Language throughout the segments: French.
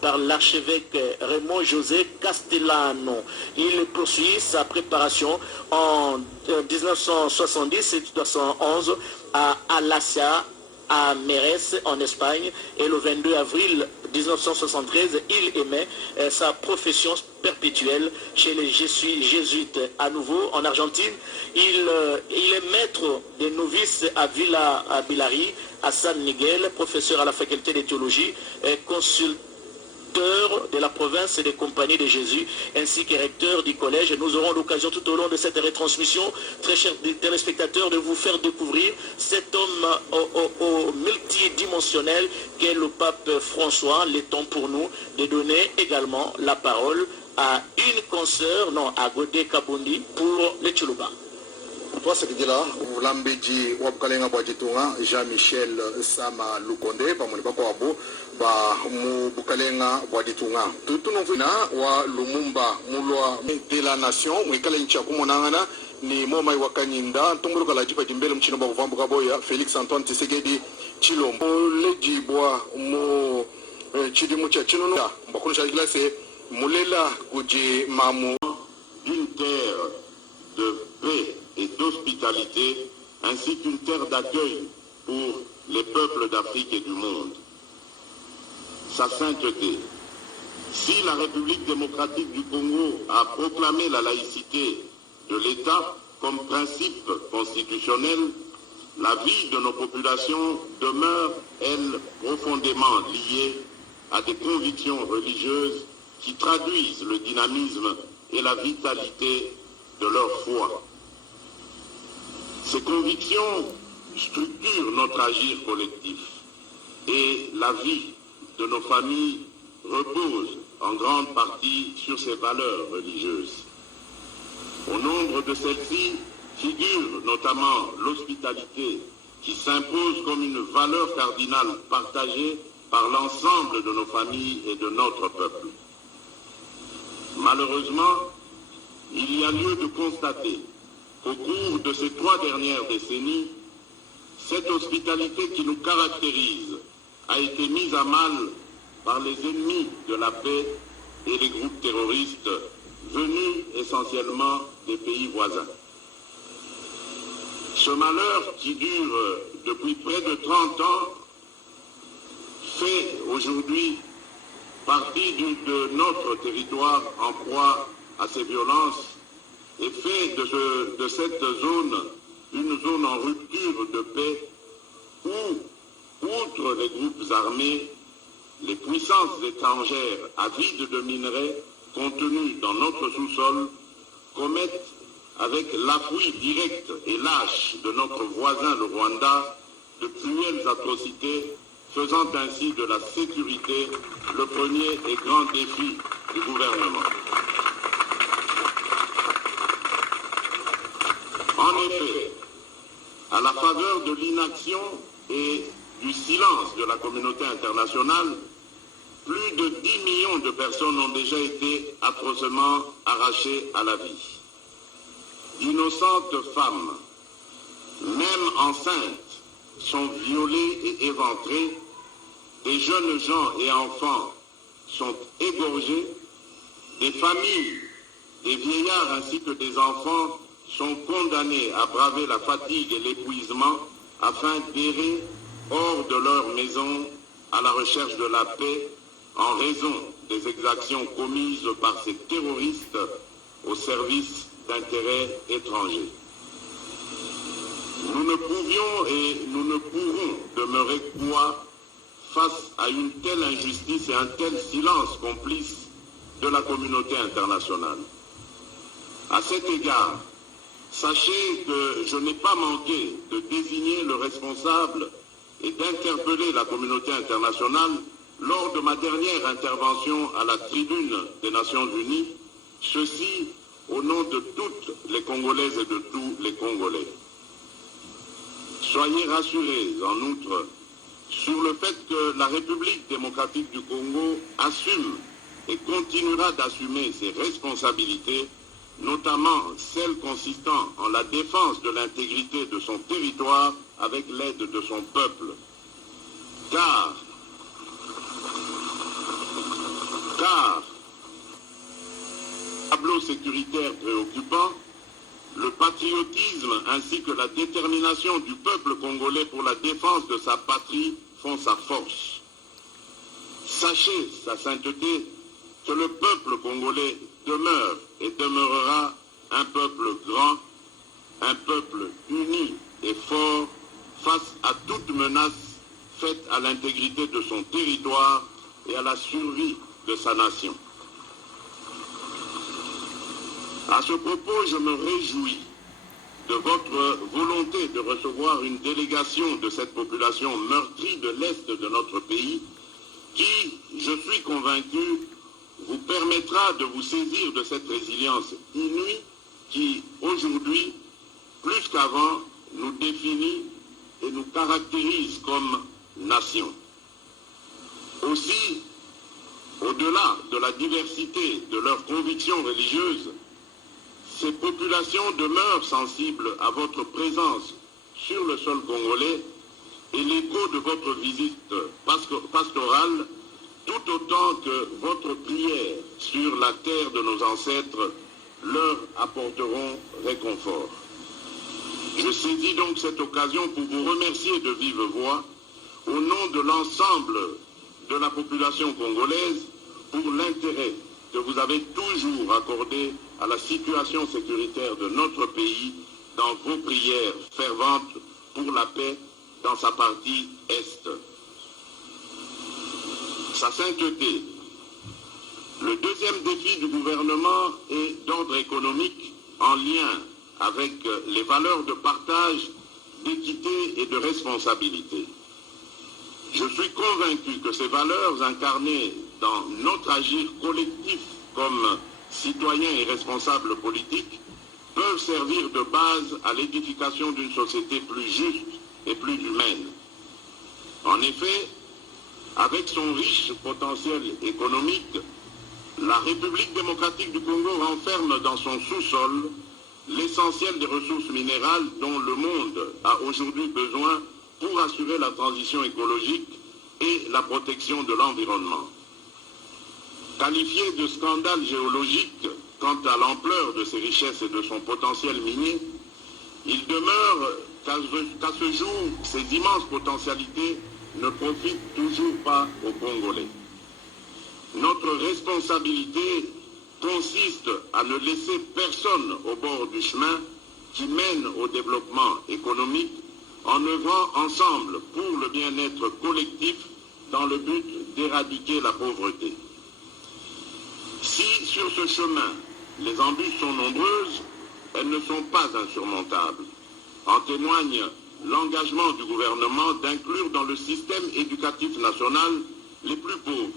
par l'archevêque Raymond José Castellano. Il poursuit sa préparation en 1970 et 1911 à Alasia, à Mérès en Espagne, et le 22 avril 1973, il émet sa profession perpétuelle chez les jésuites. À nouveau en Argentine, il est maître des novices à Villa Bilari, à San Miguel, professeur à la faculté de théologie, consulteur de la province et des compagnies de Jésus, ainsi que recteur du collège. Nous aurons l'occasion tout au long de cette retransmission, très chers téléspectateurs, de vous faire découvrir cet homme au multidimensionnel qu'est le pape François. Il est temps pour nous de donner également la parole à une consoeur, non, à Godé Kabundi pour le Tchoulouba. Twasekidila ulambeji wabukalenga bwajitunga Jean-Michel Sama Lukonde pamoni bakwabo ba mubukalenga bwaditunga tutunuvina wa Lumumba mulwa de la nation mwikale ncha kumonangana ni moma wakanyinda tumburuka la jipa jimbele mchino ba kuvambuka boya Félix Antoine Tshisekedi Chilombo leji bwa mo chidimu cha chinono mbakunisha glase mulela kuji mamu d'une terre de paix et d'hospitalité, ainsi qu'une terre d'accueil pour les peuples d'Afrique et du monde. Sa sainteté. Si la République démocratique du Congo a proclamé la laïcité de l'État comme principe constitutionnel, la vie de nos populations demeure, elle, profondément liée à des convictions religieuses qui traduisent le dynamisme et la vitalité de leur foi. Ces convictions structurent notre agir collectif et la vie de nos familles repose en grande partie sur ces valeurs religieuses. Au nombre de celles-ci figure notamment l'hospitalité qui s'impose comme une valeur cardinale partagée par l'ensemble de nos familles et de notre peuple. Malheureusement, il y a lieu de constater qu'au cours de ces 3 dernières décennies, cette hospitalité qui nous caractérise a été mise à mal par les ennemis de la paix et les groupes terroristes venus essentiellement des pays voisins. Ce malheur qui dure depuis près de 30 ans fait aujourd'hui partie de notre territoire en proie à ces violences et fait de cette zone une zone en rupture de paix où, outre les groupes armés, les puissances étrangères avides de minerais contenus dans notre sous-sol commettent, avec l'appui direct et lâche de notre voisin le Rwanda, de cruelles atrocités, faisant ainsi de la sécurité le premier et grand défi du gouvernement. En effet, à la faveur de l'inaction et du silence de la communauté internationale, plus de 10 millions de personnes ont déjà été atrocement arrachées à la vie. D'innocentes femmes, même enceintes, sont violées et éventrées. Des jeunes gens et enfants sont égorgés. Des familles, des vieillards ainsi que des enfants sont condamnés à braver la fatigue et l'épuisement afin d'errer hors de leur maison à la recherche de la paix en raison des exactions commises par ces terroristes au service d'intérêts étrangers. Nous ne pouvions et nous ne pourrons demeurer quoi face à une telle injustice et un tel silence complice de la communauté internationale. À cet égard, sachez que je n'ai pas manqué de désigner le responsable et d'interpeller la communauté internationale lors de ma dernière intervention à la tribune des Nations Unies, ceci au nom de toutes les Congolaises et de tous les Congolais. Soyez rassurés, en outre, sur le fait que la République démocratique du Congo assume et continuera d'assumer ses responsabilités, notamment celles consistant en la défense de l'intégrité de son territoire avec l'aide de son peuple. Car sécuritaire préoccupant, le patriotisme ainsi que la détermination du peuple congolais pour la défense de sa patrie font sa force. Sachez, sa sainteté, que le peuple congolais demeure et demeurera un peuple grand, un peuple uni et fort face à toute menace faite à l'intégrité de son territoire et à la survie de sa nation. À ce propos, je me réjouis de votre volonté de recevoir une délégation de cette population meurtrie de l'Est de notre pays qui, je suis convaincu, vous permettra de vous saisir de cette résilience inouïe qui, aujourd'hui, plus qu'avant, nous définit et nous caractérise comme nation. Aussi, au-delà de la diversité de leurs convictions religieuses, ces populations demeurent sensibles à votre présence sur le sol congolais et l'écho de votre visite pastorale, tout autant que votre prière sur la terre de nos ancêtres, leur apporteront réconfort. Je saisis donc cette occasion pour vous remercier de vive voix, au nom de l'ensemble de la population congolaise, pour l'intérêt que vous avez toujours accordé à la situation sécuritaire de notre pays dans vos prières ferventes pour la paix dans sa partie Est. Sa sainteté. Le deuxième défi du gouvernement est d'ordre économique en lien avec les valeurs de partage, d'équité et de responsabilité. Je suis convaincu que ces valeurs incarnées dans notre agir collectif comme citoyens et responsables politiques peuvent servir de base à l'édification d'une société plus juste et plus humaine. En effet, avec son riche potentiel économique, la République démocratique du Congo renferme dans son sous-sol l'essentiel des ressources minérales dont le monde a aujourd'hui besoin pour assurer la transition écologique et la protection de l'environnement. Qualifié de scandale géologique quant à l'ampleur de ses richesses et de son potentiel minier, il demeure qu'à ce jour, ces immenses potentialités ne profitent toujours pas aux Congolais. Notre responsabilité consiste à ne laisser personne au bord du chemin qui mène au développement économique en œuvrant ensemble pour le bien-être collectif dans le but d'éradiquer la pauvreté. Si sur ce chemin, les embûches sont nombreuses, elles ne sont pas insurmontables. En témoigne l'engagement du gouvernement d'inclure dans le système éducatif national les plus pauvres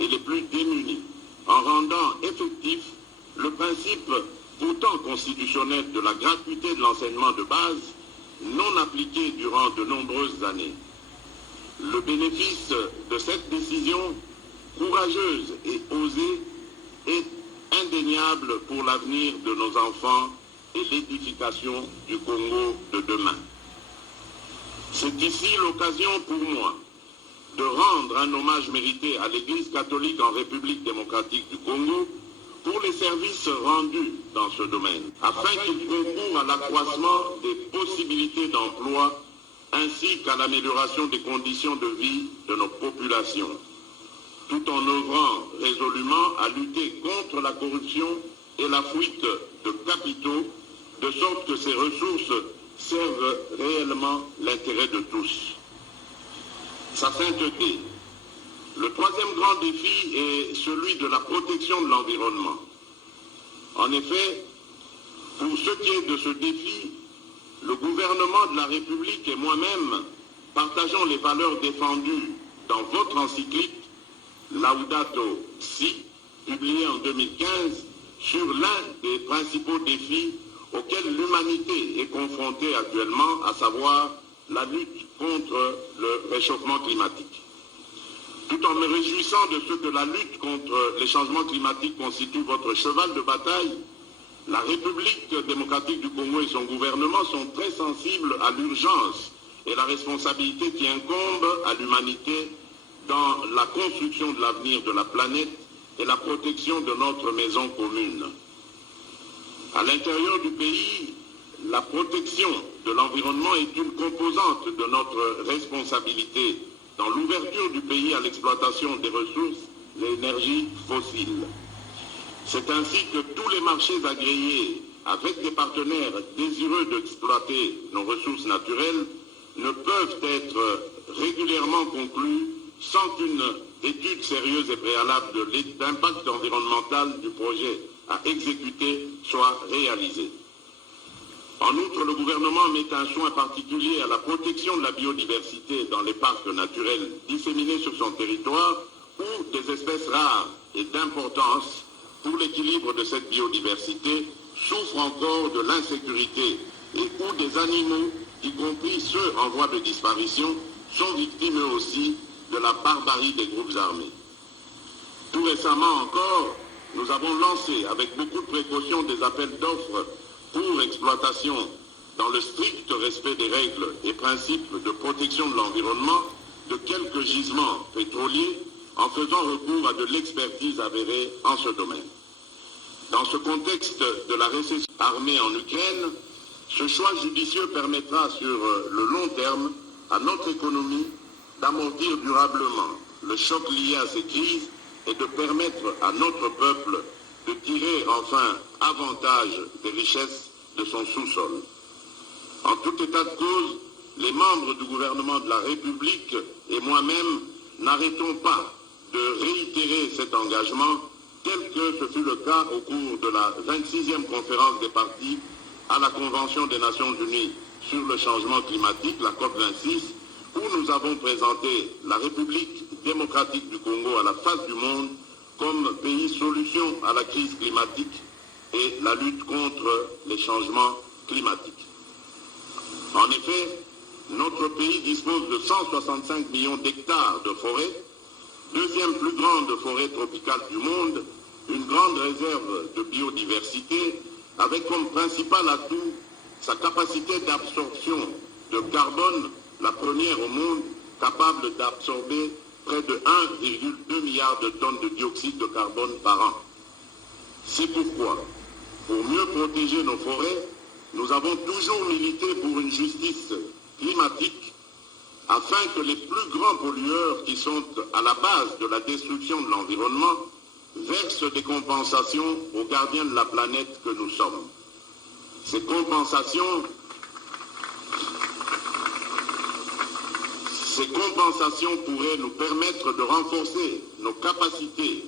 et les plus démunis, en rendant effectif le principe pourtant constitutionnel de la gratuité de l'enseignement de base, non appliqué durant de nombreuses années. Le bénéfice de cette décision courageuse et osée est indéniable pour l'avenir de nos enfants et l'édification du Congo de demain. C'est ici l'occasion pour moi de rendre un hommage mérité à l'Église catholique en République démocratique du Congo pour les services rendus dans ce domaine, afin qu'il concourt à l'accroissement des possibilités d'emploi ainsi qu'à l'amélioration des conditions de vie de nos populations, tout en œuvrant résolument à lutter contre la corruption et la fuite de capitaux, de sorte que ces ressources servent réellement l'intérêt de tous. Sa sainteté. Le troisième grand défi est celui de la protection de l'environnement. En effet, pour ce qui est de ce défi, le gouvernement de la République et moi-même partageons les valeurs défendues dans votre encyclique Laudato Si, publiée en 2015, sur l'un des principaux défis auxquels l'humanité est confrontée actuellement, à savoir la lutte contre le réchauffement climatique. Tout en me réjouissant de ce que la lutte contre les changements climatiques constitue votre cheval de bataille, la République démocratique du Congo et son gouvernement sont très sensibles à l'urgence et la responsabilité qui incombe à l'humanité dans la construction de l'avenir de la planète et la protection de notre maison commune. À l'intérieur du pays, la protection de l'environnement est une composante de notre responsabilité dans l'ouverture du pays à l'exploitation des ressources et énergies fossiles. C'est ainsi que tous les marchés agréés avec des partenaires désireux d'exploiter nos ressources naturelles ne peuvent être régulièrement conclus sans qu'une étude sérieuse et préalable de l'impact environnemental du projet à exécuter soit réalisée. En outre, le gouvernement met un soin particulier à la protection de la biodiversité dans les parcs naturels disséminés sur son territoire où des espèces rares et d'importance pour l'équilibre de cette biodiversité souffrent encore de l'insécurité et où des animaux, y compris ceux en voie de disparition, sont victimes eux aussi de la barbarie des groupes armés. Tout récemment encore, nous avons lancé avec beaucoup de précautions des appels d'offres pour exploitation dans le strict respect des règles et principes de protection de l'environnement de quelques gisements pétroliers en faisant recours à de l'expertise avérée en ce domaine. Dans ce contexte de la récession armée en Ukraine, ce choix judicieux permettra sur le long terme à notre économie d'amortir durablement le choc lié à ces crises et de permettre à notre peuple de tirer enfin avantage des richesses de son sous-sol. En tout état de cause, les membres du gouvernement de la République et moi-même n'arrêtons pas de réitérer cet engagement tel que ce fut le cas au cours de la 26e conférence des partis à la Convention des Nations Unies sur le changement climatique, la COP26, où nous avons présenté la République démocratique du Congo à la face du monde comme pays solution à la crise climatique et la lutte contre les changements climatiques. En effet, notre pays dispose de 165 millions d'hectares de forêts, deuxième plus grande forêt tropicale du monde, une grande réserve de biodiversité, avec comme principal atout sa capacité d'absorption de carbone, la première au monde, capable d'absorber près de 1,2 milliard de tonnes de dioxyde de carbone par an. C'est pourquoi, pour mieux protéger nos forêts, nous avons toujours milité pour une justice climatique afin que les plus grands pollueurs qui sont à la base de la destruction de l'environnement versent des compensations aux gardiens de la planète que nous sommes. Ces compensations pourraient nous permettre de renforcer nos capacités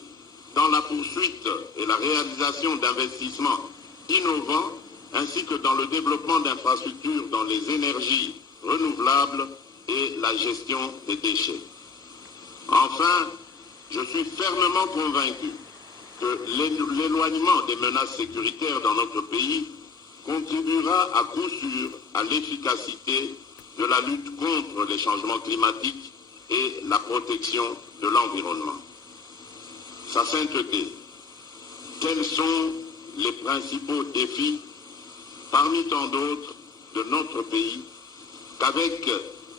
dans la poursuite et la réalisation d'investissements innovants ainsi que dans le développement d'infrastructures dans les énergies renouvelables et la gestion des déchets. Enfin, je suis fermement convaincu que l'éloignement des menaces sécuritaires dans notre pays contribuera à coup sûr à l'efficacité de la lutte contre les changements climatiques et la protection de l'environnement. Sa sainteté, quels sont les principaux défis, parmi tant d'autres, de notre pays, qu'avec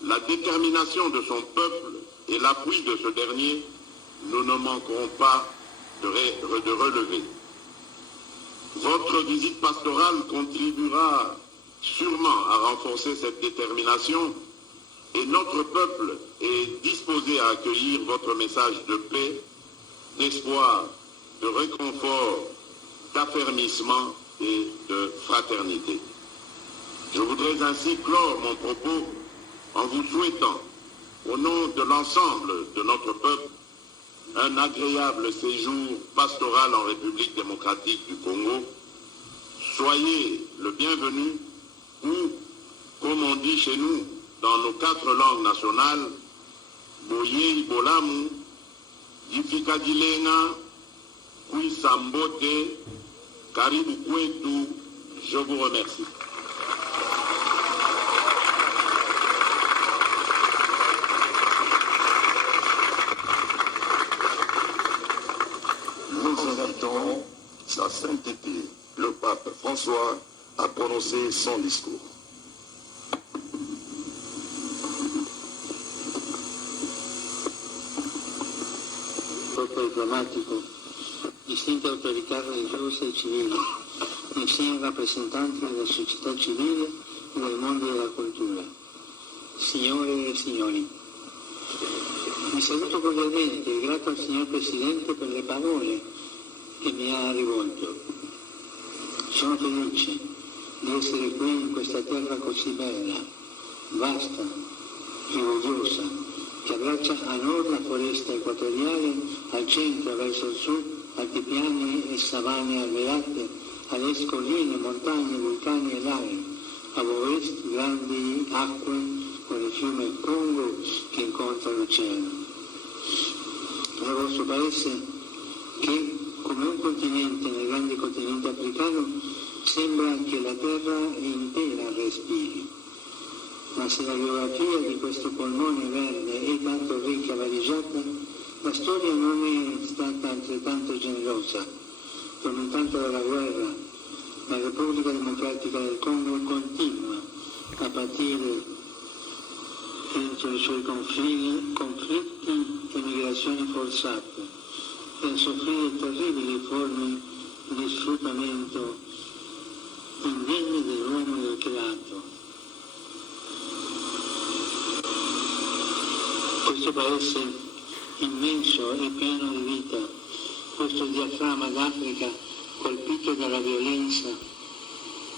la détermination de son peuple et l'appui de ce dernier, nous ne manquerons pas de relever. Votre visite pastorale contribuera sûrement à renforcer cette détermination et notre peuple est disposé à accueillir votre message de paix, d'espoir, de réconfort, d'affermissement et de fraternité. Je voudrais ainsi clore mon propos en vous souhaitant, au nom de l'ensemble de notre peuple, un agréable séjour pastoral en République démocratique du Congo. Soyez le bienvenu ou, comme on dit chez nous, dans nos 4 langues nationales, Boye Bolamu, Yifikadilenga, Kuisambote, Karibu Kwetu, je vous remercie. Nous invitons sa sainteté, le pape François, à prononcer son discours. Diplomatico, distinte autorità religiose e civili, insieme rappresentanti della società civile e del mondo della cultura. Signore e signori, vi saluto cordialmente e grato al signor Presidente per le parole che mi ha rivolto. Sono felice di essere qui in questa terra così bella, vasta, rigogliosa, che abbraccia a nord la foresta equatoriale, al centro verso il sud altipiani e savane alberate, all'est colline, montagne, vulcani e laghi, a ovest grandi acque con il fiume Congo che incontra l'oceano. Nel vostro paese, che come un continente nel grande continente africano, sembra che la terra intera respiri. Ma se la geografia di questo polmone verde è tanto ricca e variegata, la storia non è stata altrettanto generosa. Tormentata dalla guerra, la Repubblica Democratica del Congo continua a patire entro i suoi confini conflitti e migrazioni forzate e a soffrire terribili forme di sfruttamento indegne dell'uomo e del creato. Questo paese immenso e pieno di vita, questo diaframma d'Africa colpito dalla violenza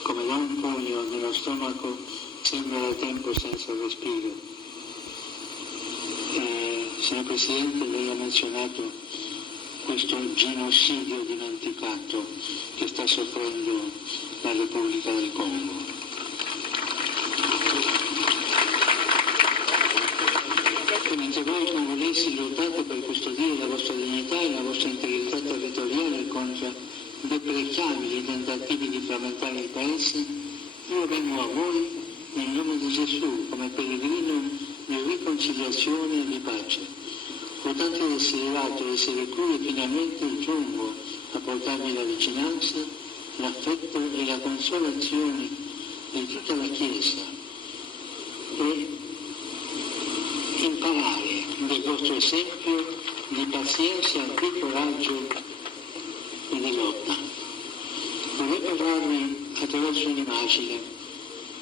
come da un pugno nello stomaco, sembra da tempo senza respiro. Signor Presidente, lei ha menzionato questo genocidio dimenticato che sta soffrendo la Repubblica del Congo. E mentre voi congolesi lottate per custodire la vostra dignità e la vostra integrità territoriale contro deprecabili tentativi di frammentare il Paese, io vengo a voi nel nome di Gesù come peregrino di riconciliazione e di pace. Ho tanto desiderato essere qui e finalmente giungo a portarvi la vicinanza, l'affetto e la consolazione di tutta la Chiesa e imparare del vostro esempio di pazienza, di coraggio e di lotta. Vorrei parlarvi attraverso un'immagine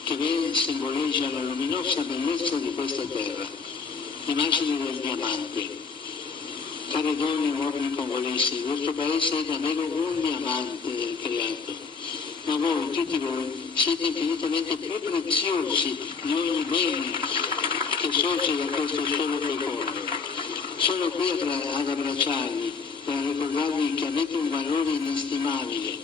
che ben simboleggia la luminosa bellezza di questa terra, l'immagine del diamante. Care donne e uomini congolesi, il vostro paese è davvero un diamante del creato, ma voi, tutti voi, siete infinitamente più preziosi di ogni bene che sorge da questo suolo fecondo. Sono qui ad abbracciarvi, per ricordarvi che avete un valore inestimabile,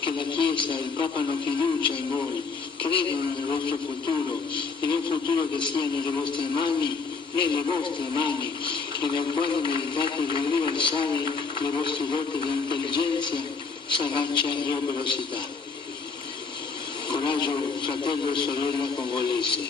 che la Chiesa e il Papa hanno fiducia in voi, credono nel vostro futuro, in un futuro che sia nelle vostre mani, nel quale meritate di riversare le vostre doti di intelligenza, sagacia e operosità. Coraggio, fratello e sorella congolese,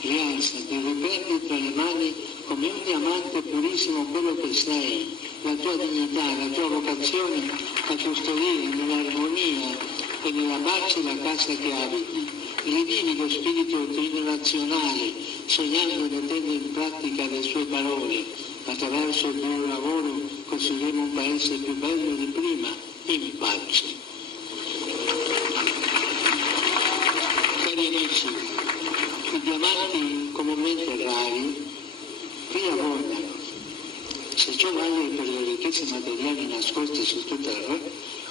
rialzati, riprendi tra le mani come un diamante purissimo quello che sei, la tua dignità, la tua vocazione a custodire nell'armonia e nella pace la casa che abiti. Rivivi lo spirito trinazionale, sognando di mettere in pratica le sue parole. Attraverso il tuo lavoro costruiremo un paese più bello di prima, in pace. Cari amici, i diamanti comunemente rari qui abbondano. Se ciò vale per le ricchezze materiali nascoste sotto terra,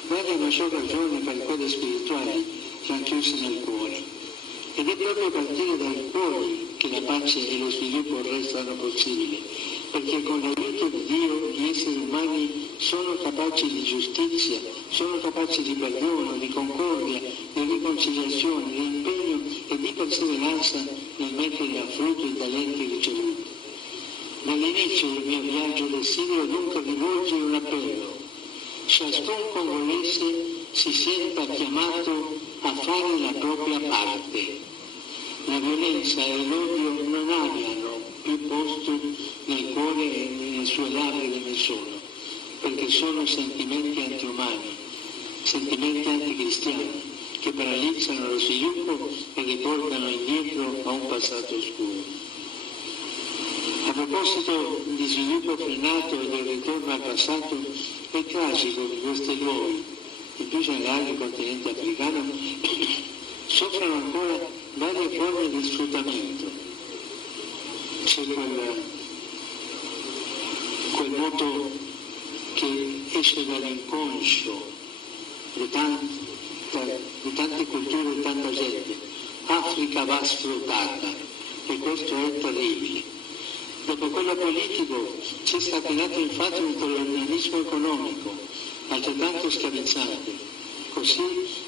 vale a maggior ragione per quelle spirituali racchiuse nel cuore. Ed è proprio a partire dai cuori che la pace e lo sviluppo restano possibili, perché con l'aiuto di Dio gli esseri umani sono capaci di giustizia, sono capaci di perdono, di concordia, di riconciliazione, di impegno e di perseveranza nel mettere a frutto i talenti ricevuti. Dall'inizio del mio viaggio desidero dunque rivolgere un appello. Ciascun congolese si senta chiamato a fare la propria parte. La violenza e l'odio non abbiano più posto nel cuore e nelle sue labbra di nessuno, perché sono sentimenti antiumani, sentimenti anticristiani, che paralizzano lo sviluppo e riportano indietro a un passato oscuro. A proposito di sviluppo frenato e del ritorno al passato, è tragico che questi luoghi, e più generale il continente africano, soffrono ancora varie forme di sfruttamento. C'è quel moto che esce dall'inconscio di tante culture e tanta gente. Africa va sfruttata, e questo è terribile. Dopo quello politico c'è scatenato infatti un colonialismo economico altrettanto schiavizzante. Così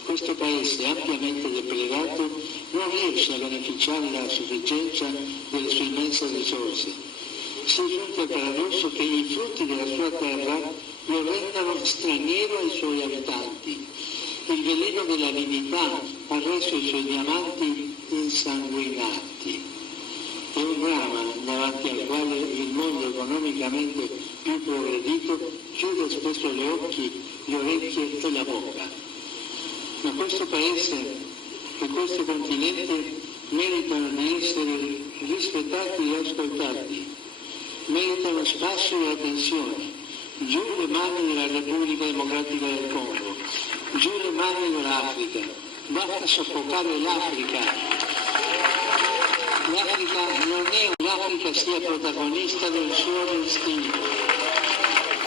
questo paese ampiamente depredato non riesce a beneficiare della sufficienza delle sue immense risorse. Si è giunto al paradosso che i frutti della sua terra lo rendano straniero ai suoi abitanti. Il veleno dell'avidità ha reso i suoi diamanti insanguinati. È un dramma davanti al quale il mondo economicamente più progredito chiude spesso gli occhi, le orecchie e la bocca. Ma questo paese e questo continente meritano di essere rispettati e ascoltati, meritano spazio e attenzione. Giù le mani della Repubblica Democratica del Congo, giù le mani dell'Africa, basta soffocare l'Africa. L'Africa non è l'Africa sia protagonista del suo destino.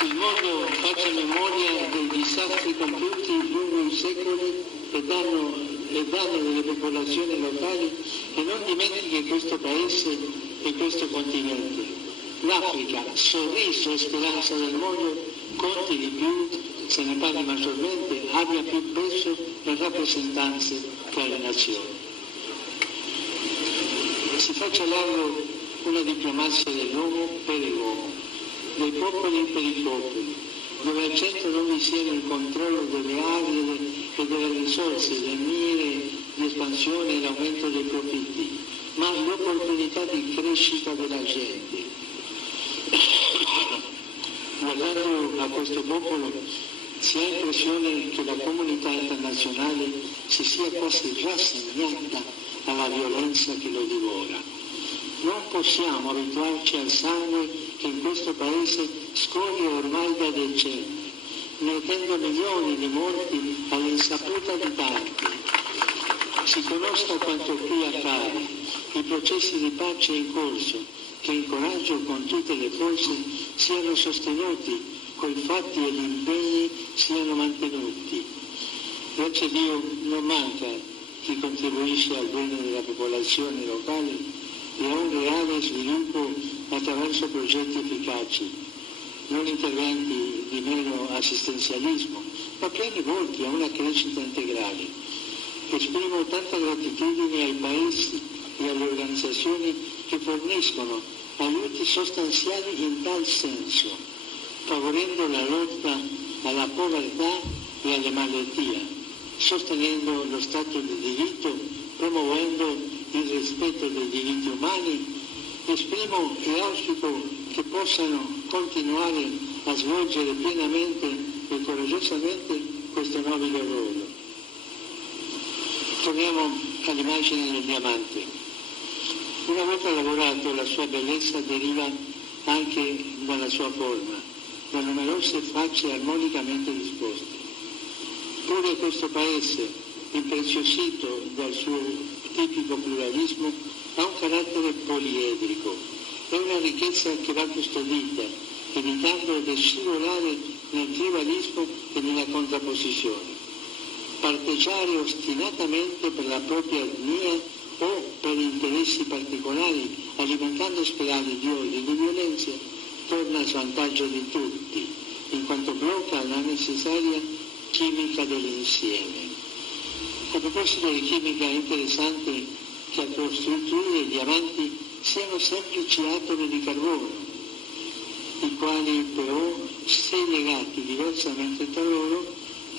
Il mondo faccia memoria dei disastri compiuti lungo i secoli e danno delle popolazioni locali, e non dimentichi questo paese e questo continente. L'Africa, sorriso e speranza del mondo, conti di più, se ne parli maggiormente, abbia più peso e rappresentanze tra le nazioni. Si faccia largo una diplomazia dell'uomo per l'uomo, dei popoli per i popoli, dove al centro non vi sia il controllo delle aree e delle risorse, le mire di espansione e l'aumento dei profitti, ma l'opportunità di crescita della gente. Guardando a questo popolo si ha l'impressione che la comunità internazionale si sia quasi rassegnata alla violenza che lo divora. Non possiamo abituarci al sangue che in questo paese scorre ormai da decenni, mettendo milioni di morti all'insaputa di tanti. Si conosca quanto qui accade, i processi di pace in corso, che incoraggio con tutte le forze siano sostenuti, coi fatti e gli impegni siano mantenuti. Grazie a Dio non manca chi contribuisce al bene della popolazione locale e a un reale sviluppo attraverso progetti efficaci, non interventi di mero assistenzialismo, ma pieni volti a una crescita integrale. Esprimo tanta gratitudine ai paesi e alle organizzazioni che forniscono aiuti sostanziali in tal senso, favorendo la lotta alla povertà e alle malattie, sostenendo lo Stato di diritto, promuovendo il rispetto dei diritti umani. Esprimo e auspico che possano continuare a svolgere pienamente e coraggiosamente questo nobile ruolo. Torniamo all'immagine del diamante. Una volta lavorato, la sua bellezza deriva anche dalla sua forma, da numerose facce armonicamente disposte. Pure questo paese, impreziosito dal suo tipico pluralismo, ha un carattere poliedrico. È una ricchezza che va custodita, evitando di scivolare nel tribalismo e nella contrapposizione. Parteggiare ostinatamente per la propria etnia o per interessi particolari, alimentando spirali di odio e di violenza, torna a svantaggio di tutti, in quanto blocca la necessaria chimica dell'insieme. A proposito di chimica, è interessante che a costruire i diamanti siano semplici atomi di carbonio, i quali però, se legati diversamente tra loro,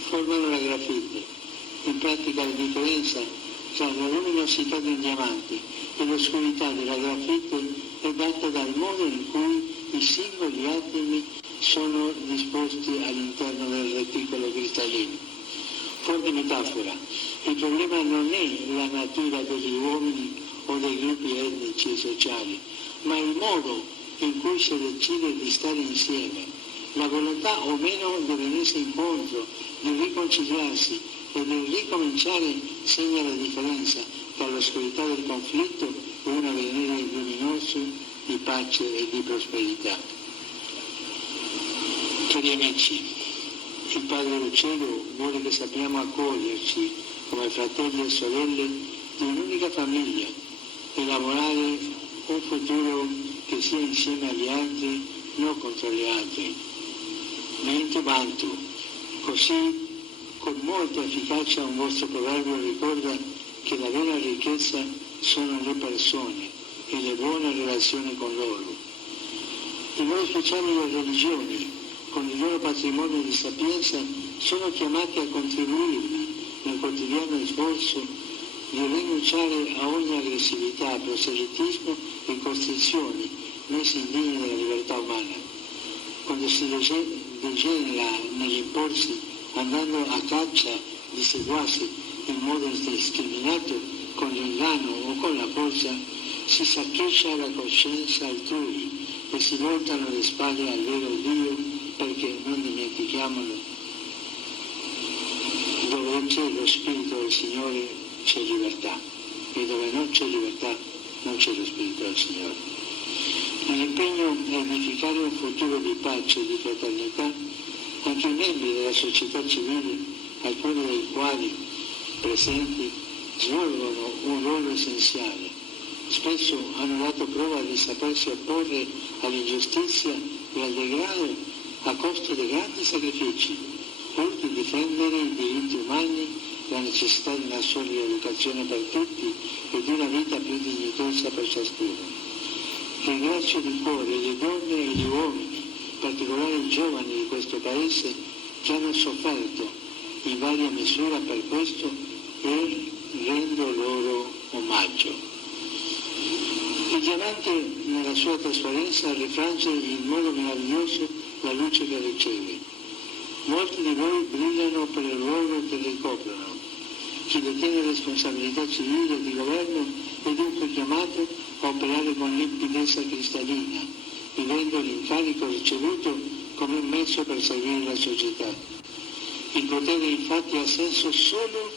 formano la grafite. In pratica la differenza tra la luminosità del diamante e l'oscurità della grafite è data dal modo in cui i singoli atomi sono disposti all'interno del reticolo cristallino. Fuori di metafora, il problema non è la natura degli uomini o dei gruppi etnici e sociali, ma il modo in cui si decide di stare insieme la volontà o meno di venirsi incontro, di riconciliarsi e di ricominciare segna la differenza tra l'oscurità del conflitto e un avvenire luminoso di pace e di prosperità. Cari amici, il Padre del Cielo vuole che sappiamo accoglierci come fratelli e sorelle di un'unica famiglia e lavorare un futuro che sia insieme agli altri, non contro gli altri. Mentu Bantu, così con molta efficacia un vostro proverbio ricorda che la vera ricchezza sono le persone e le buone relazioni con loro. In modo speciale le religioni, con il loro patrimonio di sapienza, sono chiamate a contribuirvi nel quotidiano sforzo di rinunciare a ogni aggressività, proselitismo e costrizioni messe in linea della libertà umana. Quando si degenera nell'imporsi andando a caccia di seguaci in modo indiscriminato, con l'inganno o con la forza, si saccheggia la coscienza altrui e si voltano le spalle al vero Dio, perché, non dimentichiamolo, dove c'è lo Spirito del Signore c'è libertà, e dove non c'è libertà non c'è lo Spirito del Signore. Nell'impegno a edificare un futuro di pace e di fraternità, anche i membri della società civile, alcuni dei quali presenti, svolgono un ruolo essenziale. Spesso hanno dato prova di sapersi opporre all'ingiustizia e al degrado a costo di grandi sacrifici, pur di difendere i diritti umani, la necessità di una solida educazione per tutti e di una vita più dignitosa per ciascuno. Ringrazio di cuore le donne e gli uomini, in particolare i giovani di questo Paese, che hanno sofferto in varia misura per questo e rendo loro omaggio. Il diamante nella sua trasparenza rifrange in modo meraviglioso la luce che riceve. Molti di voi brillano per il ruolo che ricoprono. Chi detiene responsabilità civile e di governo è dunque chiamato a operare con limpidezza cristallina, vivendo l'incarico ricevuto come un mezzo per servire la società. Il potere infatti ha senso solo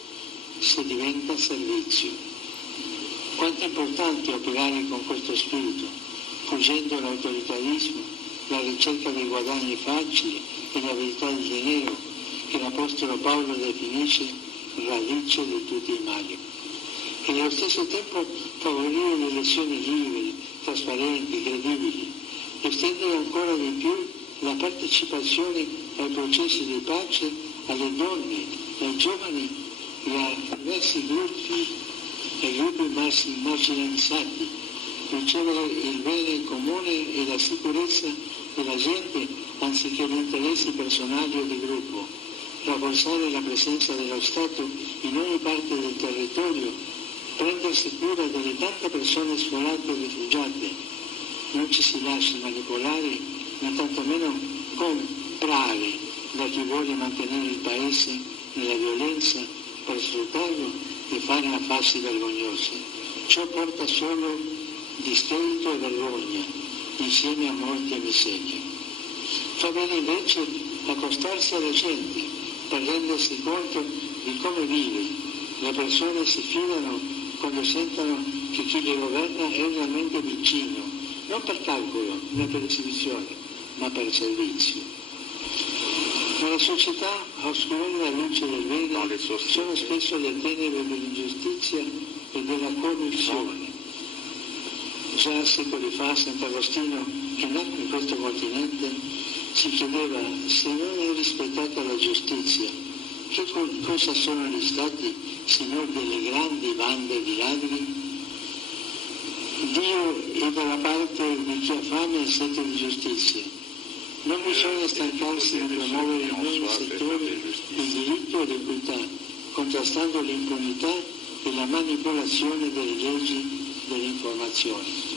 se diventa servizio. Quanto è importante operare con questo spirito, fuggendo l'autoritarismo, la ricerca dei guadagni facili e la verità del denaro, che l'Apostolo Paolo definisce radice di tutti i mali. E nello stesso tempo favorire le elezioni liberi, trasparenti, credibili, estendere ancora di più la partecipazione ai processi di pace alle donne, ai giovani e a diversi gruppi marginalizzati, ricevere il bene comune e la sicurezza della gente anziché gli interessi personali o di gruppo, rafforzare la presenza dello Stato in ogni parte del territorio, prendersi cura delle tante persone sforate e rifugiate. Non ci si lasci manipolare, né tantomeno comprare da chi vuole mantenere il Paese nella violenza per sfruttarlo e fare affari vergognosi. Ciò porta solo discredito e vergogna, insieme a morte e miseria. Fa bene invece accostarsi alla gente per rendersi conto di come vive. Le persone si fidano quando sentono che chi li governa è realmente vicino, non per calcolo né per esibizione, ma per servizio. Nella società a oscurare la luce del bene sono spesso le tenebre dell'ingiustizia e della corruzione. Già secoli fa Sant'Agostino, che nacque in questo continente, si chiedeva: se non è rispettata la giustizia, che cosa sono gli stati se non delle grandi bande di ladri? Dio è dalla parte di chi ha fame e sete di giustizia. Non bisogna stancarsi di promuovere in ogni settore il diritto e l'equità, contrastando l'impunità e la manipolazione delle leggi dell'informazione.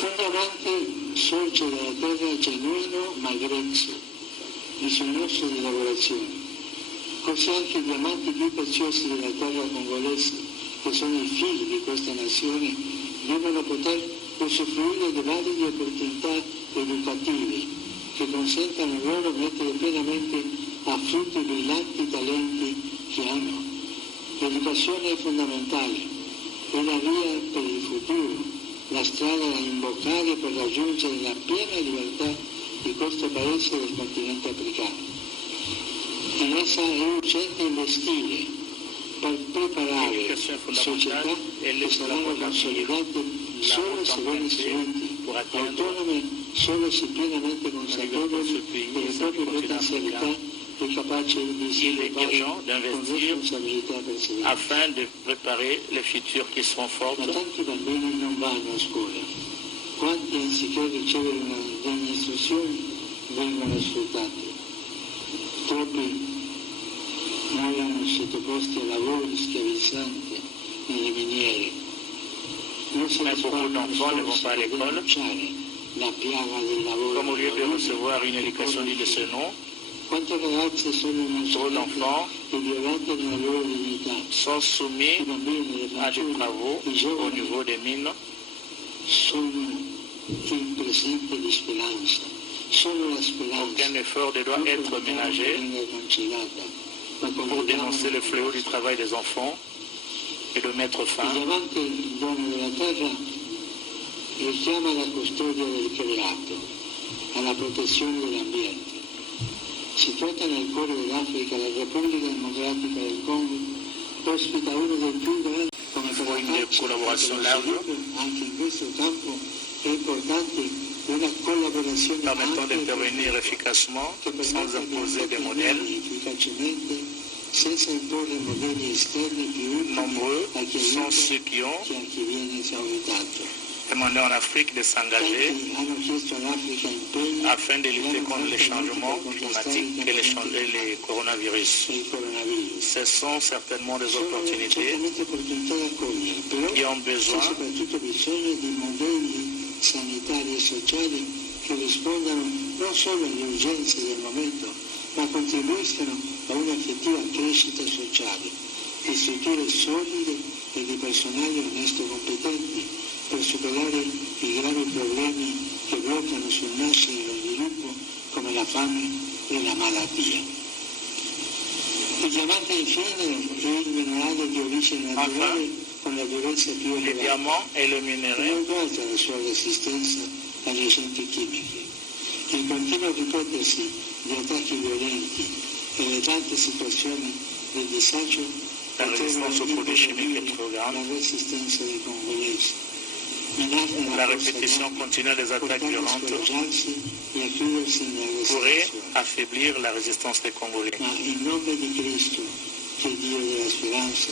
Un diamante sorge dalla terra genuino ma grezzo, bisognoso di lavorazione. Così anche i diamanti più preziosi della terra congolese, che sono i figli di questa nazione, devono poter usufruire di varie opportunità educative, consentano loro di mettere pienamente a frutto i brillanti talenti che hanno. L'educazione è fondamentale, è la via per il futuro, la strada da imboccare per raggiungere la piena libertà di questo paese del continente africano. In essa è urgente investire per preparare società che saranno consolidate solo se ben istruiti, autonome solo se pienamente consapevoli delle proprie potenzialità et capace di sviluppare con responsabilità perseverante. Afin de préparer les futurs qui seront forts. Ma tanti bambini non vanno a scuola. Quanti anziché ricevere una degna istruzione vengono sfruttati. Troppi muoiono sottoposti a lavori schiavizzanti nelle miniere. Non si beaucoup d'enfants ne vont pas à l'école. La piaga del lavoro. Comme au lieu de recevoir une éducation digne de ce nom, quante ragazze sono trop d'enfants e violate nella loro dignità. sont soumis à des travaux au niveau des mines. Sono il presente di speranza. Solo la speranza. Aucun effort ne doit être ménagé pour dénoncer le fléau du travail des enfants et de mettre fin. Il diamante, il dono della terra, richiama la custodia del creato, alla protezione dell'ambiente. Situata nel cuore dell'Africa, la Repubblica Democratica del Congo ospita uno dei più grandi collaboration large anche in questo campo è importante una collaborazione permettant d'intervenir efficacement sans imposer des modèles. Efficacemente senza imporre modelli esterni più Nombreux sont ceux qui ont che a chi viene esauritato. demandé en Afrique de s'engager afin de lutter contre les changements climatiques et les coronavirus. Ce sont certainement des opportunités qui ont besoin di modelli sanitari e sociali che rispondano non solo alle urgenze del momento, ma contribuiscano a un'effettiva crescita sociale, di strutture solide e di personale onesto competenti per superare i gravi problemi che bloccano sul nascere lo sviluppo come la fame e la malattia. Il diamante infine è il minerale di origine naturale con la durezza più le elevata. diamant et le minerai. Non guarda la sua resistenza agli agenti chimici. Il continuo ripetersi di attacchi violenti e le tante situazioni di disagio La résistance aux produits chimiques est trop grande. la resistenza dei congolesi. La répétition continue des attaques violentes pourrait affaiblir la résistance des Congolais. Ma in nome di Cristo, che è Dio della speranza,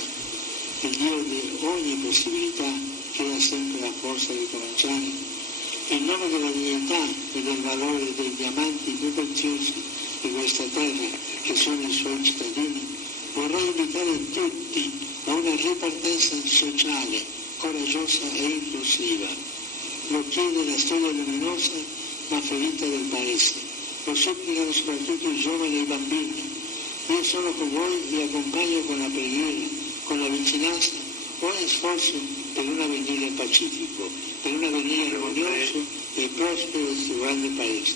il Dio di ogni possibilità, che dà sempre la forza di cominciare, in nome della dignità e del valore dei diamanti più preziosi di questa terra, che sono i suoi cittadini, vorrei invitare tutti a una ripartenza sociale, coraggiosa e inclusiva. Lo chiede la storia luminosa ma ferita del Paese. Lo supplicano soprattutto i giovani e i bambini. Io sono con voi, vi accompagno con la preghiera, con la vicinanza, ogni sforzo per un avvenire pacifico, per un avvenire armonioso e prospero del suo grande Paese.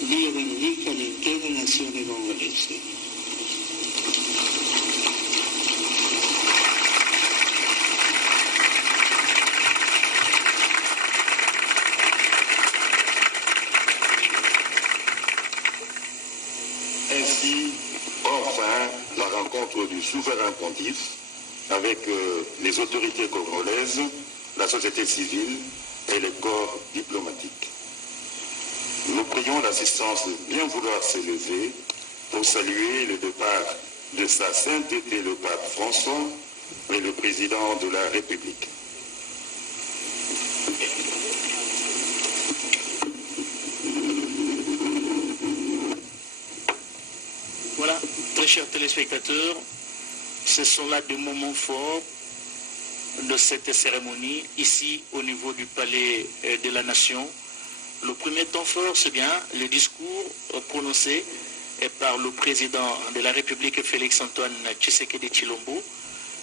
Dio benedica l'intera nazione congolese. Ainsi, enfin, la rencontre du souverain pontife avec les autorités congolaises, la société civile et les corps diplomatiques. Nous prions l'assistance de bien vouloir s'élever pour saluer le départ de sa sainteté le pape François et le président de la République. Voilà, très chers téléspectateurs, ce sont là des moments forts de cette cérémonie, ici au niveau du Palais de la Nation. Le premier temps fort, c'est bien le discours prononcé par le président de la République, Félix-Antoine Tshisekedi Tshilombo,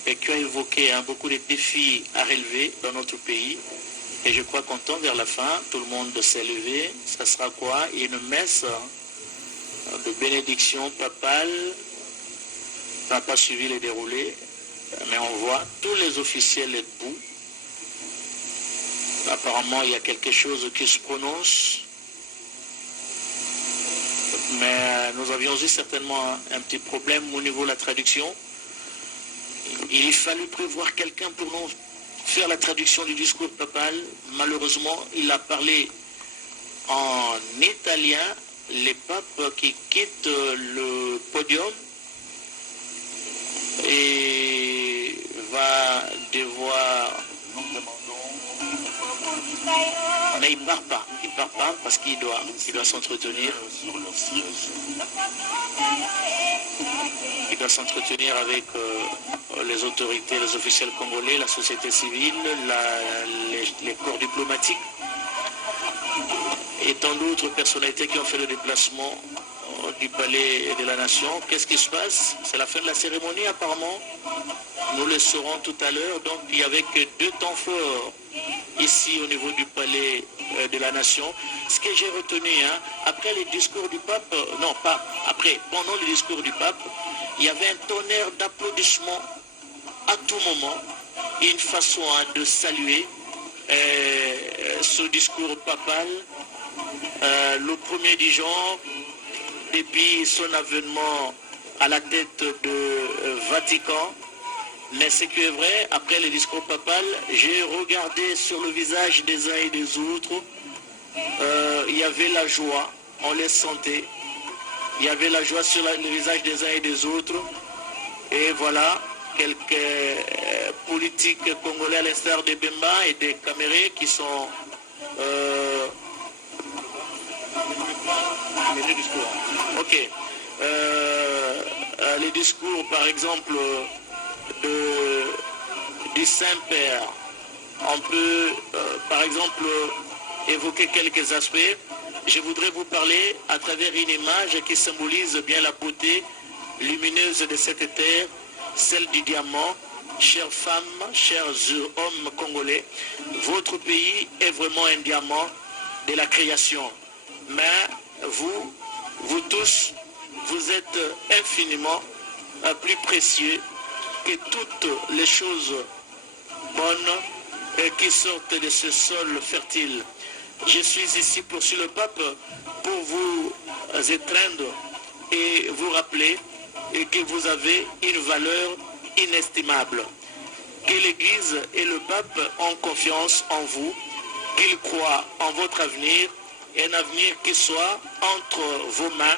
qui a évoqué beaucoup de défis à relever dans notre pays, Et je crois qu'on tend vers la fin, tout le monde s'est levé. Ça sera quoi? Une messe de bénédiction papale n'a pas suivi les déroulés, mais on voit tous les officiels debout. Apparemment, il y a quelque chose qui se prononce. Mais nous avions eu certainement un petit problème au niveau de la traduction. Il fallut prévoir quelqu'un pour nous faire la traduction du discours papal. Malheureusement, il a parlé en italien. Les papes qui quittent le podium et va devoir... Mais il ne part pas. Il ne part pas parce qu'il doit s'entretenir. Il doit s'entretenir avec les autorités, les officiels congolais, la société civile, les corps diplomatiques et tant d'autres personnalités qui ont fait le déplacement du palais de la nation. Qu'est-ce qui se passe? C'est la fin de la cérémonie apparemment. Nous le saurons tout à l'heure. Donc il n'y avait que 2 temps forts ici au niveau du palais de la nation. Ce que j'ai retenu, après les discours du pape, non pas après, pendant le discours du pape, il y avait un tonnerre d'applaudissements à tout moment, une façon de saluer ce discours papal, le premier du genre, depuis son avènement à la tête de Vatican. Mais ce qui est vrai, après le discours papal, j'ai regardé sur le visage des uns et des autres, il y avait la joie, on les sentait, il y avait la joie sur le visage des uns et des autres, et voilà, quelques politiques congolais à l'instar de Bemba et des Camérés qui sont... les discours. Ok. Les discours, par exemple, du Saint-Père, on peut, par exemple, évoquer quelques aspects. Je voudrais vous parler à travers une image qui symbolise bien la beauté lumineuse de cette terre, celle du diamant. Chères femmes, chers hommes congolais, votre pays est vraiment un diamant de la création. Mais vous tous, vous êtes infiniment plus précieux que toutes les choses bonnes qui sortent de ce sol fertile. Je suis ici poursuit le pape pour vous étreindre et vous rappeler que vous avez une valeur inestimable. Que l'Église et le pape ont confiance en vous, qu'ils croient en votre avenir, un avenir qui soit entre vos mains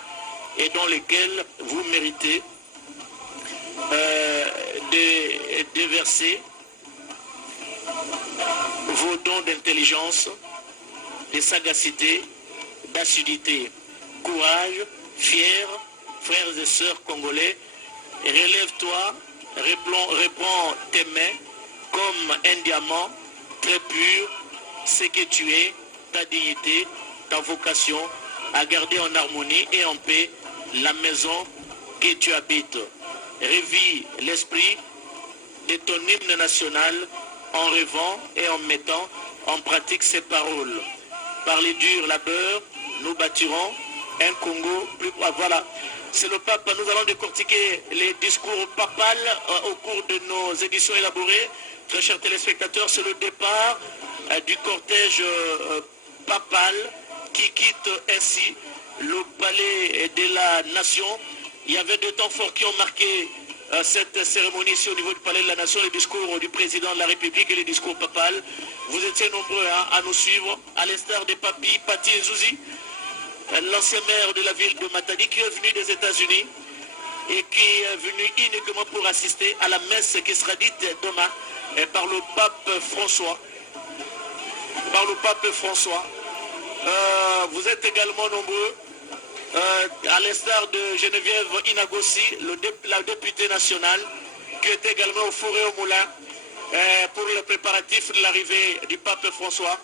et dans lequel vous méritez de déverser vos dons d'intelligence, de sagacité, d'assiduité. Courage, fier, frères et sœurs congolais, relève-toi, réponds tes mains comme un diamant très pur, ce que tu es, ta dignité, ta vocation, à garder en harmonie et en paix la maison que tu habites. Révis l'esprit de ton hymne national en rêvant et en mettant en pratique ces paroles. Par les durs labeurs, nous bâtirons un Congo plus... Voilà, c'est le pape. Nous allons décortiquer les discours papal au cours de nos éditions élaborées. Très chers téléspectateurs, c'est le départ du cortège papal qui quitte ainsi le palais de la nation. Il y avait 2 temps forts qui ont marqué cette cérémonie ici au niveau du palais de la nation, le discours du président de la République et le discours papal. Vous étiez nombreux à nous suivre, à l'instar de Pati Nzouzi, l'ancien maire de la ville de Matadi, qui est venu des États-Unis et qui est venu uniquement pour assister à la messe qui sera dite demain par le pape François. Vous êtes également nombreux, à l'instar de Geneviève Inagossi, la députée nationale, qui est également au four et au moulin pour le préparatif de l'arrivée du pape François,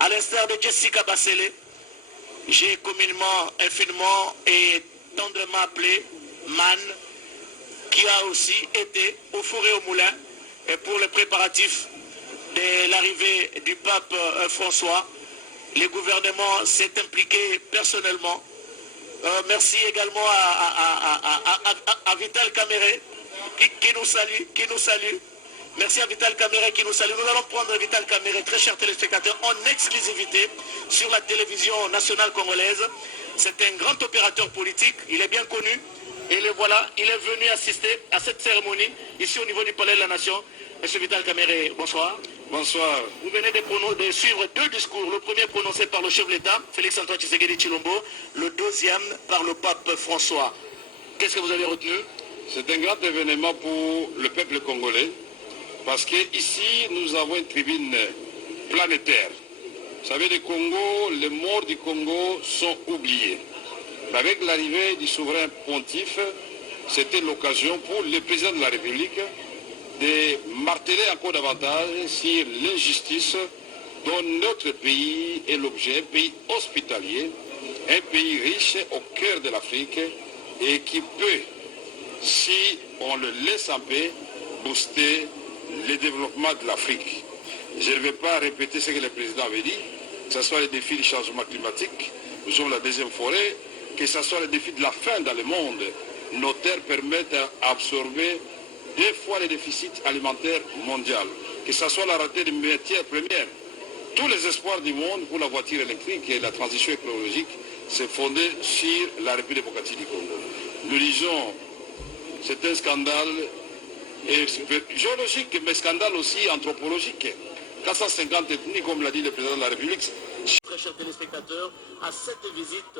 à l'instar de Jessica Bassele, j'ai communément, infiniment et tendrement appelé Man, qui a aussi été au four et au moulin pour les préparatifs de l'arrivée du pape François. Le gouvernement s'est impliqué personnellement. Merci également à Vital Caméré qui nous salue. Merci à Vital Caméré qui nous salue. Nous allons prendre Vital Caméré, très chers téléspectateurs, en exclusivité sur la télévision nationale congolaise. C'est un grand opérateur politique, il est bien connu. Et le voilà, il est venu assister à cette cérémonie ici au niveau du Palais de la Nation. Monsieur Vital Caméré, bonsoir. Bonsoir. Vous venez de suivre deux discours. Le premier prononcé par le chef de l'État, Félix-Antoine Tshisekedi Tshilombo, le deuxième par le pape François. Qu'est-ce que vous avez retenu? C'est un grand événement pour le peuple congolais parce qu'ici, nous avons une tribune planétaire. Vous savez, le Congo, les morts du Congo sont oubliés. Avec l'arrivée du souverain pontife, c'était l'occasion pour le président de la République de marteler encore davantage sur l'injustice dont notre pays est l'objet, un pays hospitalier, un pays riche au cœur de l'Afrique et qui peut, si on le laisse en paix, booster le développement de l'Afrique. Je ne vais pas répéter ce que le président avait dit, que ce soit les défis du changement climatique, nous sommes la deuxième forêt, que ce soit les défis de la faim dans le monde. Nos terres permettent d'absorber 2 fois le déficit alimentaire mondial, que ce soit la rareté des matières premières. Tous les espoirs du monde pour la voiture électrique et la transition écologique s'est fondé sur la République démocratique du Congo. Nous disons, c'est un scandale géologique, mais scandale aussi anthropologique. 450 ethnies, comme l'a dit le président de la République. Très chers téléspectateurs, à cette visite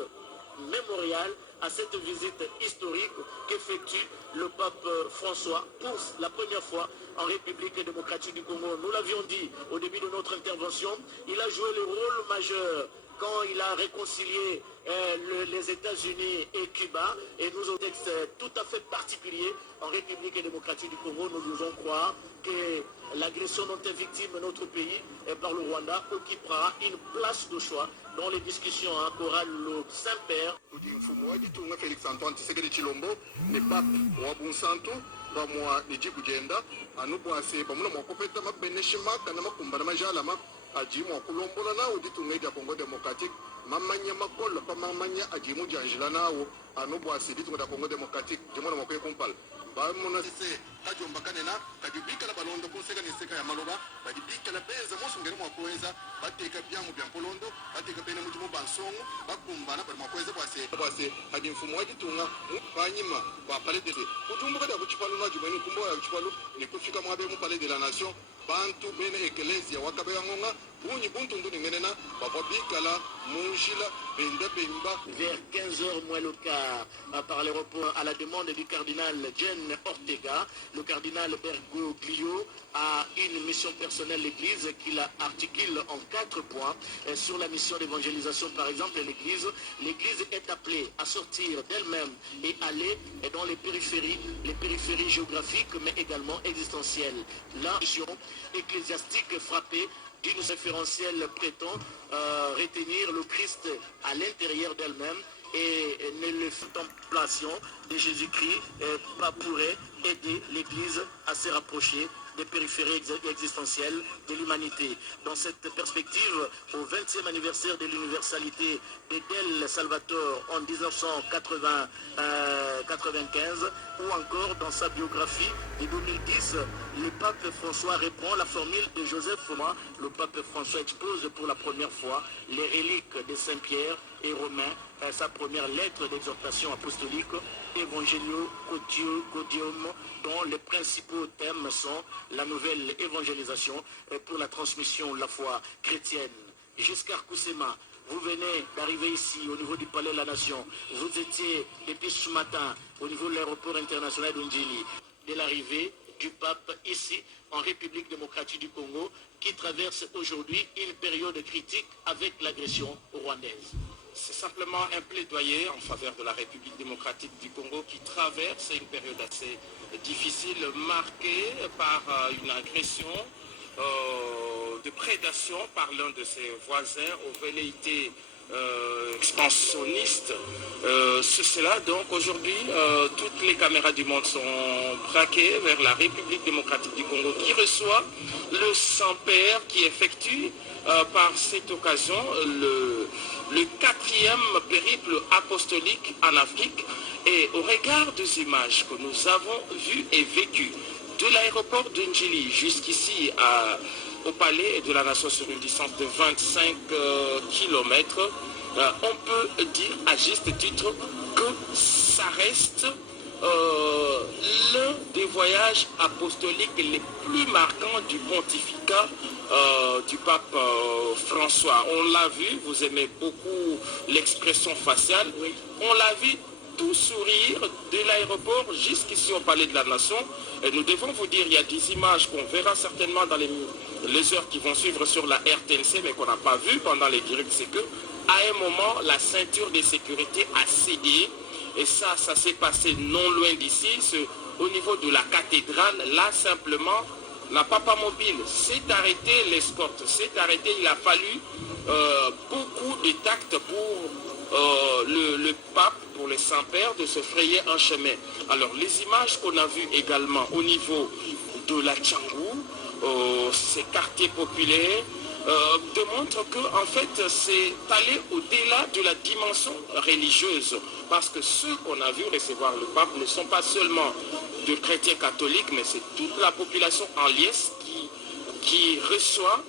mémoriale, à cette visite historique qu'effectue le pape François pour la première fois en République démocratique du Congo. Nous l'avions dit au début de notre intervention, il a joué le rôle majeur quand il a réconcilié les États-Unis et Cuba, et nous, au texte tout à fait particulier en République démocratique du Congo, nous devons croire que l'agression dont est victime notre pays par le Rwanda occupera une place de choix dans les discussions qu'aura le Saint-Père. Félix-Antoine Tshisekedi Tshilombo ne pape wa bunsantu bamwa niji kugenda anubwase bamuna mwakopeta mabeneshimaka na makumbana majalama ajimu akulombola nawo ditunga Congo démocratique mamanya makola pa mamanya ajimu janjila nawo anubwase ditunga Congo démocratique jimona mwakoye kumpala bamuna sese kajomba kanena kajubika la balondo koseka neseka ya maloba badibika la beza mosu ngere mwakoeza bateka byamu bya polondo bateka bene mujimu bansongo bakumbana bali mwakoeza bwase hadi mfumo wajitunga banyima ba palais de kutumbuka da kuchipalu na jumeni kumbo ya kuchipalu ni kufika mwabe mu palais de la nation bantu bene ecclesia wakabe ngonga bunyi buntu nduni ngenena bababikala munjila benda bemba. Vers 15h moins le quart, par l'aéroport, à la demande du cardinal Jen Ortega, le cardinal Bergoglio a une mission personnelle l'Église qu'il articule en 4 points. Sur la mission d'évangélisation, par exemple, l'Église est appelée à sortir d'elle-même et aller dans les périphéries géographiques, mais également existentielles. La mission ecclésiastique frappée d'une référentielle prétend retenir le Christ à l'intérieur d'elle-même et le contemplation de Jésus-Christ pourrait aider l'Église à se rapprocher des périphéries existentielles de l'humanité. Dans cette perspective, au 20e anniversaire de l'universalité d'El Salvador en 1995, ou encore dans sa biographie de 2010, le pape François reprend la formule de Joseph Foma. Le pape François expose pour la première fois les reliques de Saint-Pierre et Romain, sa première lettre d'exhortation apostolique, Evangelio Gaudium, dont les principaux thèmes sont la nouvelle évangélisation pour la transmission de la foi chrétienne. Giscard Koussema, vous venez d'arriver ici au niveau du Palais de la Nation. Vous étiez depuis ce matin au niveau de l'aéroport international d'Undjili, de l'arrivée du pape ici en République démocratique du Congo, qui traverse aujourd'hui une période critique avec l'agression rwandaise. C'est simplement un plaidoyer en faveur de la République démocratique du Congo qui traverse une période assez difficile, marquée par une agression de prédation par l'un de ses voisins aux velléités expansionniste. C'est cela, donc aujourd'hui, toutes les caméras du monde sont braquées vers la République démocratique du Congo qui reçoit le Saint-Père qui effectue par cette occasion le 4e périple apostolique en Afrique. Et au regard des images que nous avons vues et vécues de l'aéroport de Njili jusqu'ici au palais de la Nation sur une distance de 25 km, on peut dire à juste titre que ça reste l'un des voyages apostoliques les plus marquants du pontificat du pape François. On l'a vu, vous aimez beaucoup l'expression faciale, on l'a vu tout sourire de l'aéroport jusqu'ici au palais de la Nation. Et nous devons vous dire, il y a des images qu'on verra certainement dans les heures qui vont suivre sur la RTNC, mais qu'on n'a pas vu pendant les directs, c'est que à un moment, la ceinture de sécurité a cédé. Et ça s'est passé non loin d'ici, au niveau de la cathédrale. Là, simplement, la Papa Mobile s'est arrêté, l'escorte s'est arrêtée. Il a fallu beaucoup de tact pour le pape, pour les saints-pères, de se frayer un chemin. Alors, les images qu'on a vues également au niveau de la Tchangou, ces quartiers populaires, démontre que en fait c'est allé au-delà de la dimension religieuse, parce que ceux qu'on a vu recevoir le pape ne sont pas seulement de chrétiens catholiques, mais c'est toute la population en liesse qui reçoit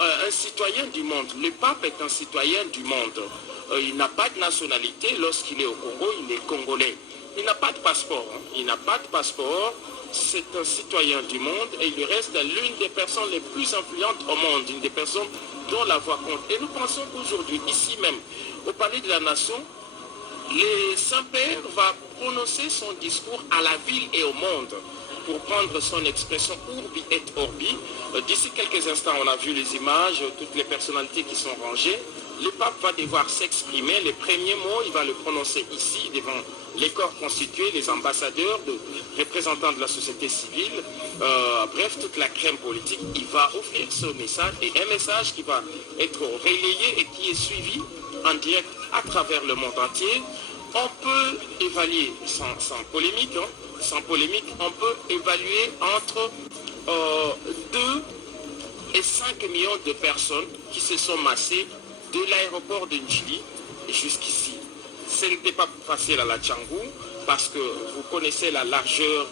un citoyen du monde. Le pape est un citoyen du monde. Il n'a pas de nationalité. Lorsqu'il est au Congo, il est congolais. Il n'a pas de passeport. Il n'a pas de passeport. C'est un citoyen du monde et il reste l'une des personnes les plus influentes au monde, une des personnes dont la voix compte. Et nous pensons qu'aujourd'hui, ici même, au Palais de la Nation, le Saint-Père va prononcer son discours à la ville et au monde, pour prendre son expression urbi et orbi. D'ici quelques instants, on a vu les images, toutes les personnalités qui sont rangées. Le pape va devoir s'exprimer. Les premiers mots, il va le prononcer ici, devant les corps constitués, les ambassadeurs, représentants de la société civile, bref, toute la crème politique. Il va offrir ce message, et un message qui va être relayé et qui est suivi en direct à travers le monde entier. On peut évaluer, sans polémique, on peut évaluer entre 2 et 5 millions de personnes qui se sont massées de l'aéroport de Njili jusqu'ici. Ce n'était pas facile à la Tchangou, parce que vous connaissez la largeur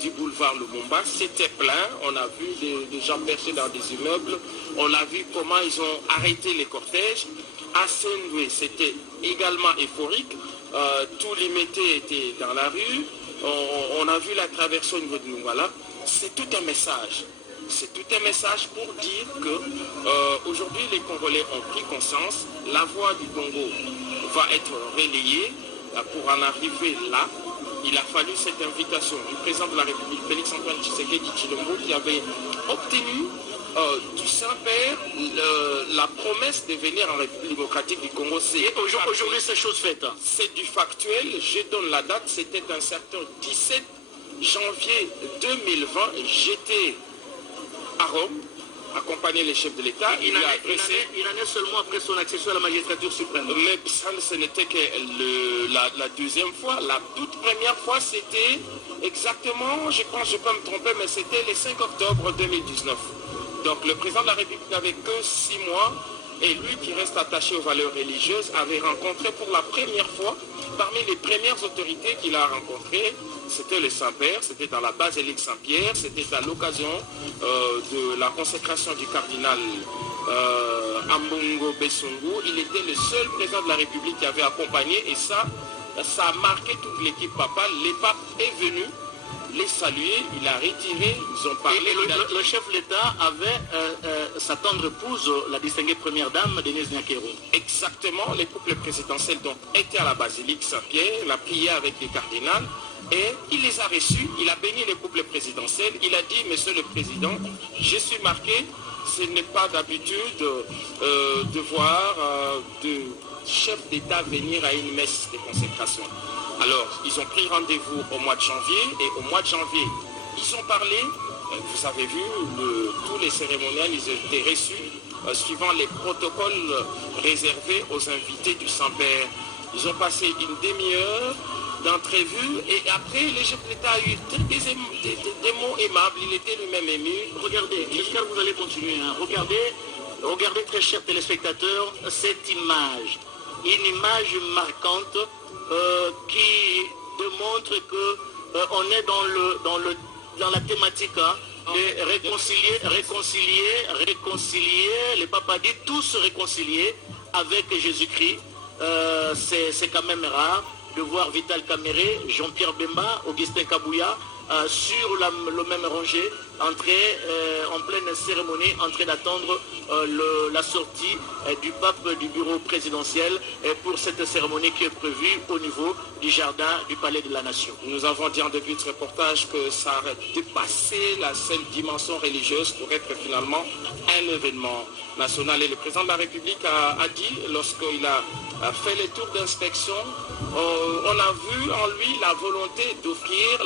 du boulevard Lumumba, c'était plein. On a vu des gens perchés dans des immeubles, on a vu comment ils ont arrêté les cortèges. À Saint-Louis, c'était également euphorique. Tous les métiers étaient dans la rue. On a vu la traversée au niveau de Nouvala. C'est tout un message. C'est tout un message pour dire que aujourd'hui les Congolais ont pris conscience. La voix du Congo va être relayée. Pour en arriver là, il a fallu cette invitation du président de la République, Félix-Antoine Tshisekedi Tshilombo, qui avait obtenu du Saint-Père la promesse de venir en République démocratique du Congo. Aujourd'hui, c'est chose faite. C'est du factuel. Je donne la date. C'était un certain 17 janvier 2020. J'étais à Rome, accompagner les chefs de l'État. Une année seulement après son accession à la magistrature suprême. Mais ça, ce n'était que la deuxième fois. La toute première fois, c'était exactement, je pense, je peux me tromper, mais c'était le 5 octobre 2019. Donc le président de la République n'avait que 6 mois, et lui qui reste attaché aux valeurs religieuses avait rencontré pour la première fois, parmi les premières autorités qu'il a rencontrées, c'était le Saint-Père, c'était dans la basilique Saint-Pierre, c'était à l'occasion de la consécration du cardinal Ambongo Bessungu. Il était le seul président de la République qui avait accompagné, et ça a marqué toute l'équipe papale. Le pape est venu les saluer, il a retiré, ils ont parlé. Et le chef de l'État avait sa tendre épouse, la distinguée première dame, Denise Nyakero. Exactement, les couples présidentiels donc étaient à la basilique Saint-Pierre, il a prié avec les cardinals, et il les a reçus, il a béni les couples présidentiels, il a dit, Monsieur le Président, je suis marqué, ce n'est pas d'habitude de voir de chefs d'État venir à une messe de consécration. Alors, ils ont pris rendez-vous au mois de janvier, et au mois de janvier, ils ont parlé, vous avez vu, tous les cérémoniels, ils ont été reçus suivant les protocoles réservés aux invités du Saint-Père. Ils ont passé une demi-heure d'entrevue et après le chef de l'État a eu des mots aimables, il était lui-même ému. Regardez, j'espère que vous allez continuer. Hein. Regardez très chers téléspectateurs, cette image, une image marquante qui démontre que on est dans la thématique de réconcilier, le papa dit tous se réconcilier avec Jésus-Christ. C'est quand même rare de voir Vital Kamere, Jean-Pierre Bemba, Augustin Kabouya sur le même rangée, entrer en pleine cérémonie, en train d'attendre la sortie du pape du bureau présidentiel pour cette cérémonie qui est prévue au niveau du jardin du Palais de la Nation. Nous avons dit en début de ce reportage que ça a dépassé la seule dimension religieuse pour être finalement un événement national. Et le président de la République a dit, lorsqu'il a fait les tours d'inspection, on a vu en lui la volonté d'offrir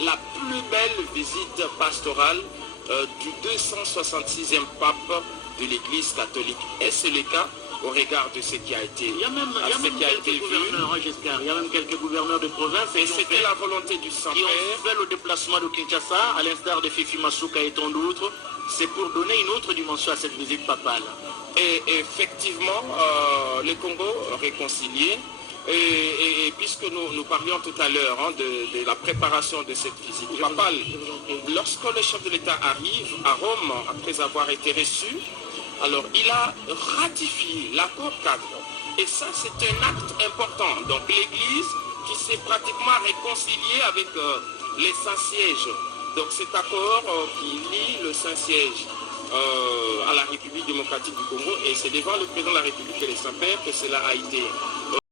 la plus belle visite pastorale du 266e pape de l'Église catholique. Et c'est le cas au regard de ce qui a été vu. Il y a même quelques gouverneurs de province et c'était la volonté du Saint-Père qui ont fait le déplacement de Kinshasa, à l'instar de Fifi Masuka et tant d'autres. C'est pour donner une autre dimension à cette visite papale. Et effectivement, le Congo réconcilié. Et puisque nous parlions tout à l'heure de la préparation de cette visite papale, lorsque le chef de l'État arrive à Rome, après avoir été reçu, alors il a ratifié l'accord cadre. Et ça, c'est un acte important. Donc l'Église qui s'est pratiquement réconciliée avec les Saint-Sièges. Donc cet accord qui lie le Saint-Siège à la République démocratique du Congo, et c'est devant le président de la République et les Saint-Pères que cela a été